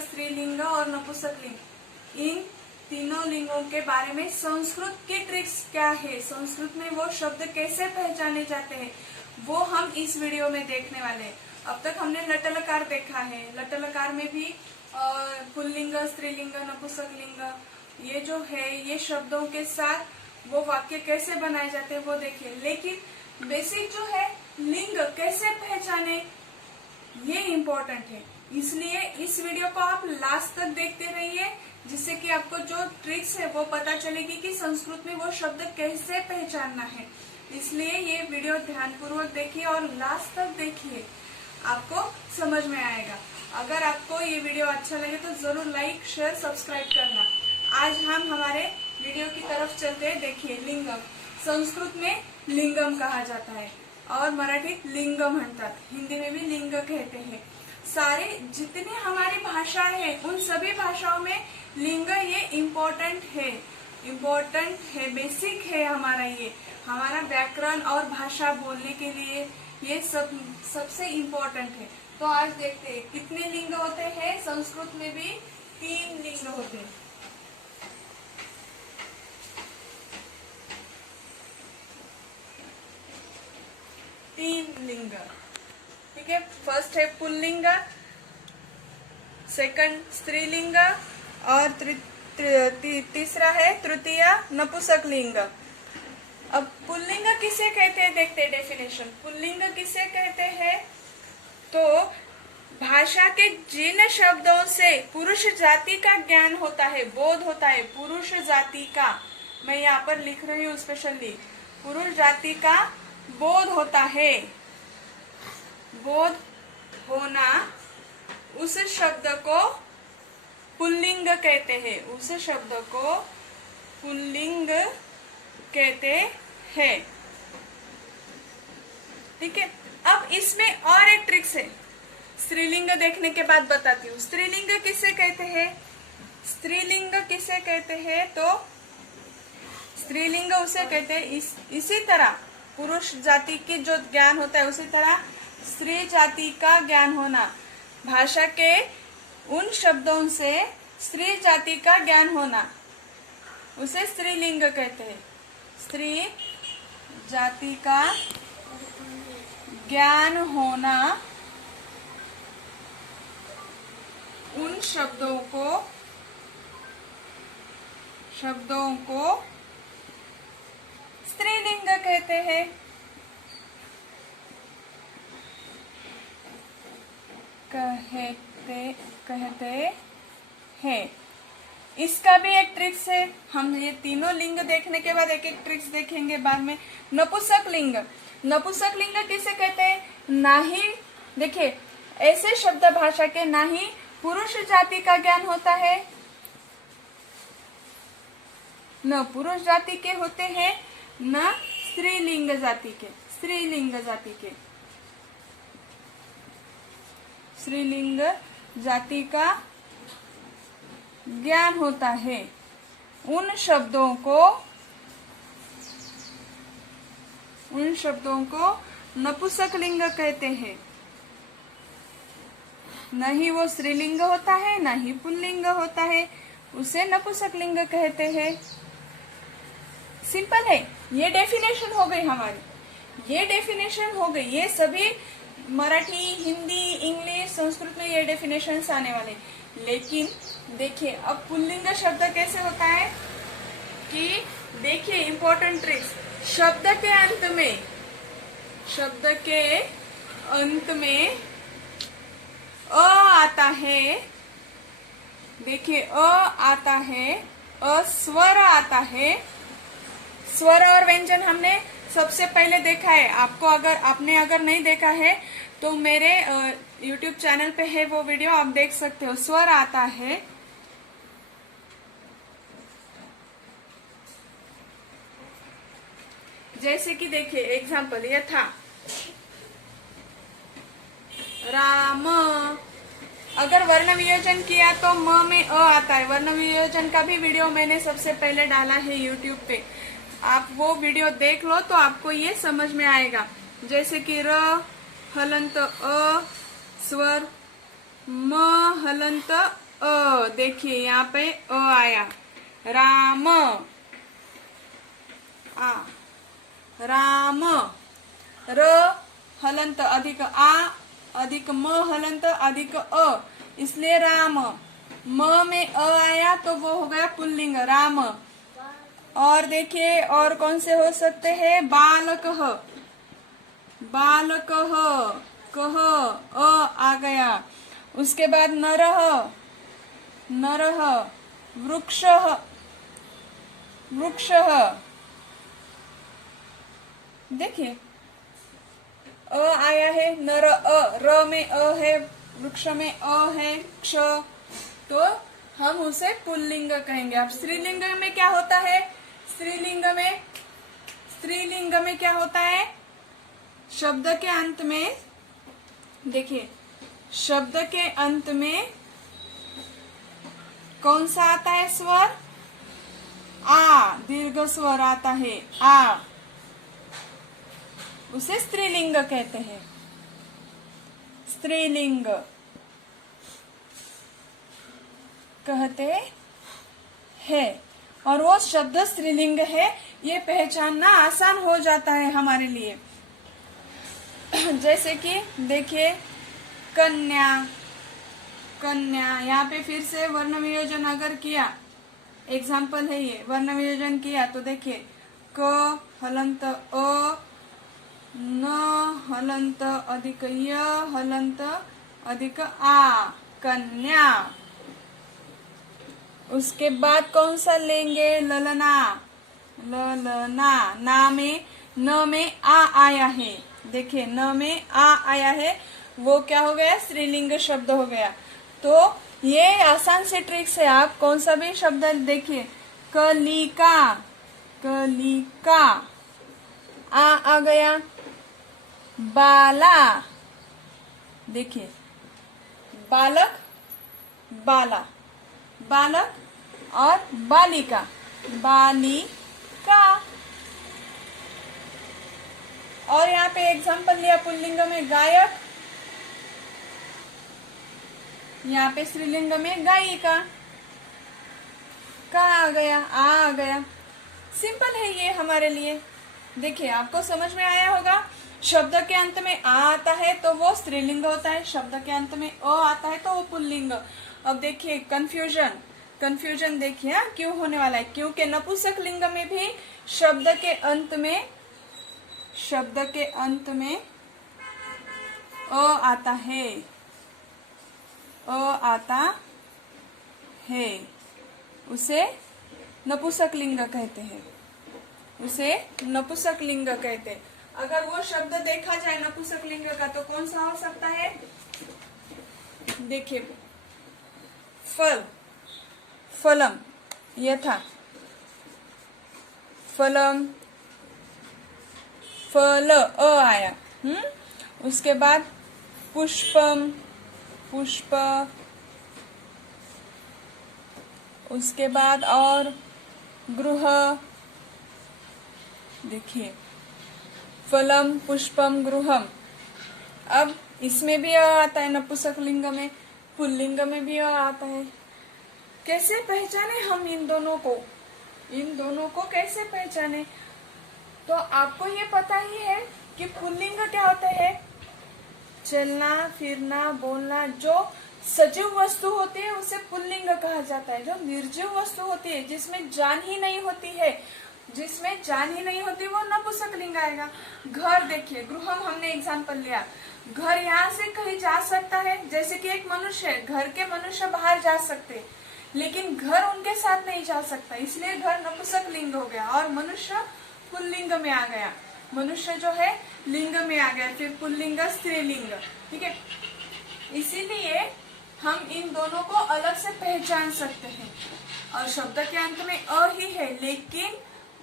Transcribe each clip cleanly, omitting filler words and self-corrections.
स्त्रीलिंग और नपुंसक लिंग, इन तीनों लिंगों के बारे में संस्कृत की ट्रिक्स क्या है, संस्कृत में वो शब्द कैसे पहचाने जाते हैं, वो हम इस वीडियो में देखने वाले हैं। अब तक हमने लटलकार देखा है, लटलकार में भी पुल्लिंग, स्त्रीलिंग, नपुंसक लिंग ये जो है ये शब्दों के साथ वो वाक्य कैसे बनाए जाते हैं वो देखिए। लेकिन बेसिक जो है लिंग कैसे पहचाने ये इम्पोर्टेंट है, इसलिए इस वीडियो को आप लास्ट तक देखते रहिए, जिससे कि आपको जो ट्रिक्स है वो पता चलेगी कि संस्कृत में वो शब्द कैसे पहचानना है। इसलिए ये वीडियो ध्यानपूर्वक देखिए और लास्ट तक देखिए, आपको समझ में आएगा। अगर आपको ये वीडियो अच्छा लगे तो जरूर लाइक, शेयर, सब्सक्राइब करना। आज हम हमारे वीडियो की तरफ चलते हैं। देखिए लिंगम, संस्कृत में लिंगम कहा जाता है और मराठीत लिंगम म्हणतात, हिंदी में भी लिंग कहते हैं। सारे जितने हमारी भाषा है उन सभी भाषाओं में लिंग ये इम्पोर्टेंट है, बेसिक है हमारा, ये हमारा व्याकरण और भाषा बोलने के लिए ये सबसे इम्पोर्टेंट है। तो आज देखते हैं कितने लिंग होते हैं। संस्कृत में भी 3 लिंग होते हैं। लिंग, ठीक है। फर्स्ट है पुल्लिंग, सेकंड स्त्रीलिंग और तीसरा है तृतीय नपुंसक लिंग। अब पुल्लिंग किसे कहते हैं देखते हैं डेफिनेशन। पुल्लिंग किसे कहते हैं तो भाषा के जिन शब्दों से पुरुष जाति का ज्ञान होता है, बोध होता है, पुरुष जाति का, मैं यहाँ पर लिख रही हूँ स्पेशली, पुरुष जाति का बोध होता है, बोध होना, उस शब्द को पुल्लिंग कहते हैं, उस शब्द को पुल्लिंग कहते हैं, ठीक है। अब इसमें और एक ट्रिक्स है, स्त्रीलिंग देखने के बाद बताती हूँ। स्त्रीलिंग किसे कहते हैं, स्त्रीलिंग किसे कहते हैं तो स्त्रीलिंग उसे कहते हैं इसी तरह पुरुष जाति की जो ज्ञान होता है उसी तरह स्त्री जाति का ज्ञान होना, भाषा के उन शब्दों से स्त्री जाति का ज्ञान होना, उसे स्त्रीलिंग कहते हैं। स्त्री जाति का ज्ञान होना, उन शब्दों को स्त्रीलिंग कहते हैं। कहते हैं। इसका भी एक ट्रिक्स है, हम ये तीनों लिंग देखने के बाद एक एक ट्रिक्स देखेंगे बाद में। नपुंसक लिंग, नपुंसक लिंग किसे कहते हैं, ना ही देखिए ऐसे शब्द भाषा के ना ही पुरुष जाति का ज्ञान होता है, न पुरुष जाति के होते हैं, न स्त्रीलिंग जाति के, स्त्रीलिंग जाति का ज्ञान होता है। उन शब्दों को नपुंसक लिंग कहते हैं। न ही वो स्त्रीलिंग होता है न ही पुल्लिंग होता है, उसे नपुंसक लिंग कहते हैं। सिंपल है, ये डेफिनेशन हो गई हमारी, ये डेफिनेशन हो गई। ये सभी मराठी, हिंदी, इंग्लिश, संस्कृत में ये डेफिनेशंस आने वाले। लेकिन देखिए अब पुल्लिंग शब्द कैसे होता है कि देखिए इम्पोर्टेंट ट्रिक्स, शब्द के अंत में अ आता है, देखिए अ आता है, स्वर आता है। स्वर और व्यंजन हमने सबसे पहले देखा है, आपने अगर नहीं देखा है तो मेरे YouTube चैनल पे है वो वीडियो, आप देख सकते हो। स्वर आता है, जैसे कि देखिए एग्जाम्पल ये था राम, अगर वर्ण वियोजन किया तो म में अ आता है। वर्ण वियोजन का भी वीडियो मैंने सबसे पहले डाला है YouTube पे, आप वो वीडियो देख लो तो आपको ये समझ में आएगा। जैसे कि र हलंत अ स्वर, म हलंत देखिए यहाँ पे अ आया, राम, आ, राम, र हलंत अधिक आ अधिक म हलंत अधिक अ, इसलिए राम। म में अ आया तो वो हो गया पुल्लिंग राम। और देखिए और कौन से हो सकते हैं, बालक, बालक, कह अ आ गया। उसके बाद नरह, नरह, वृक्ष, वृक्ष, देखिए अ आया है, नर अ, र में अ है, वृक्ष में अ है, क्ष, तो हम उसे पुल्लिंग कहेंगे। अब स्त्रीलिंग में क्या होता है, स्त्रीलिंग में क्या होता है, शब्द के अंत में, देखिए शब्द के अंत में कौन सा आता है स्वर, आ, दीर्घ स्वर आता है आ, उसे स्त्रीलिंग कहते हैं, स्त्रीलिंग कहते हैं। और वो शब्द स्त्रीलिंग है, ये पहचानना आसान हो जाता है हमारे लिए। जैसे कि देखिए कन्या, कन्या, यहाँ पे फिर से वर्ण वियोजन अगर किया, एग्जाम्पल है ये, वर्ण वियोजन किया तो देखिए क हलंत अ, न हलंत अधिक य हलंत अधिक आ, कन्या। उसके बाद कौन सा लेंगे, ललना, ललना, ना में न में आ आया है, देखिए न में आ आया है, वो क्या हो गया, स्त्रीलिंग शब्द हो गया। तो ये आसान से ट्रिक्स है, आप कौन सा भी शब्द देखिए, कलिका, कलिका, आ गया, बाला, देखिए बालक, बाला, बालक और बालिका, बालिका। और यहाँ पे एग्जाम्पल लिया पुल्लिंग में गायक, यहाँ पे स्त्रीलिंग में गायिका, का आ गया, आ गया। सिंपल है ये हमारे लिए। देखिए आपको समझ में आया होगा, शब्द के अंत में आ आता है तो वो स्त्रीलिंग होता है, शब्द के अंत में अ आता है तो वो पुल्लिंग। अब देखिए कंफ्यूजन देखिए क्यों होने वाला है, क्योंकि नपुंसक लिंग में भी शब्द के अंत में अ आता है, अ आता है, उसे नपुंसक लिंग कहते हैं, उसे नपुंसक लिंग कहते हैं। अगर वो शब्द देखा जाए नपुंसक लिंग का तो कौन सा हो सकता है, देखिए फल, फलम, यथा, फलम, फल अ आया, उसके बाद पुष्पम, पुष्प, उसके बाद और गृह, देखिए फलम पुष्पम गृहम। अब इसमें भी अ आता है नपुंसक लिंग में, पुल्लिंग में भी अ आता है। कैसे पहचाने हम इन दोनों को कैसे पहचाने, तो आपको ये पता ही है कि पुल्लिंग क्या होता है, चलना फिरना बोलना, जो सजीव वस्तु होती है उसे पुल्लिंग कहा जाता है। जो निर्जीव वस्तु होती है, जिसमें जान ही नहीं होती वो नपुंसक लिंग आएगा। घर देखिए, गृहम हमने एग्जाम्पल लिया, घर यहाँ से कहीं जा सकता है, जैसे कि एक मनुष्य है, घर के मनुष्य बाहर जा सकते, लेकिन घर उनके साथ नहीं जा सकता, इसलिए घर नपुंसक लिंग हो गया और मनुष्य पुल्लिंग में आ गया, मनुष्य जो है लिंग में आ गया, फिर पुल्लिंग स्त्रीलिंग, ठीक है। इसीलिए हम इन दोनों को अलग से पहचान सकते हैं। और शब्द के अंत में अ ही है, लेकिन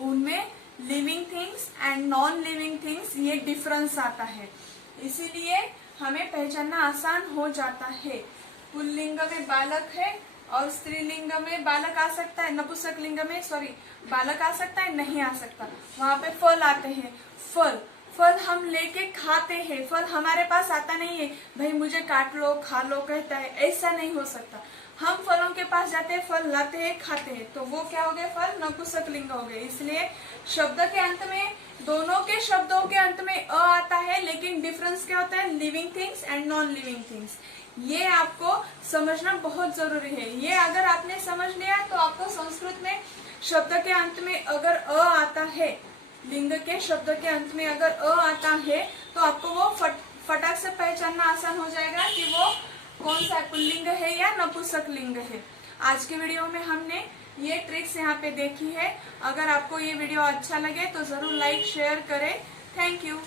उनमें living things and non living things ये डिफरेंस आता है, इसीलिए हमें पहचानना आसान हो जाता है। पुल्लिंग में बालक है और स्त्रीलिंग में बालक आ सकता है, नपुंसक लिंग में बालक आ सकता है, नहीं आ सकता। वहां पे फल आते हैं, फल हम लेके खाते हैं, फल हमारे पास आता नहीं है, भाई मुझे काट लो खा लो कहता है, ऐसा नहीं हो सकता। हम फलों के पास जाते हैं, फल लाते हैं, खाते हैं, तो वो क्या हो गए? फल नपुंसकलिंग हो गए। इसलिए शब्द के अंत में, दोनों के शब्दों के अंत में अ आता है, लेकिन डिफरेंस क्या होता है? Living things and non living things. ये आपको समझना बहुत जरूरी है। ये अगर आपने समझ लिया तो आपको संस्कृत में शब्द के अंत में अगर अ आता है, लिंग के शब्द के अंत में अगर अ आता है, तो आपको वो फटाक से पहचानना आसान हो जाएगा कि वो कौन सा पुल्लिंग है या नपुंसक लिंग है। आज के वीडियो में हमने ये ट्रिक्स यहाँ पे देखी है। अगर आपको ये वीडियो अच्छा लगे तो जरूर लाइक शेयर करें। Thank you.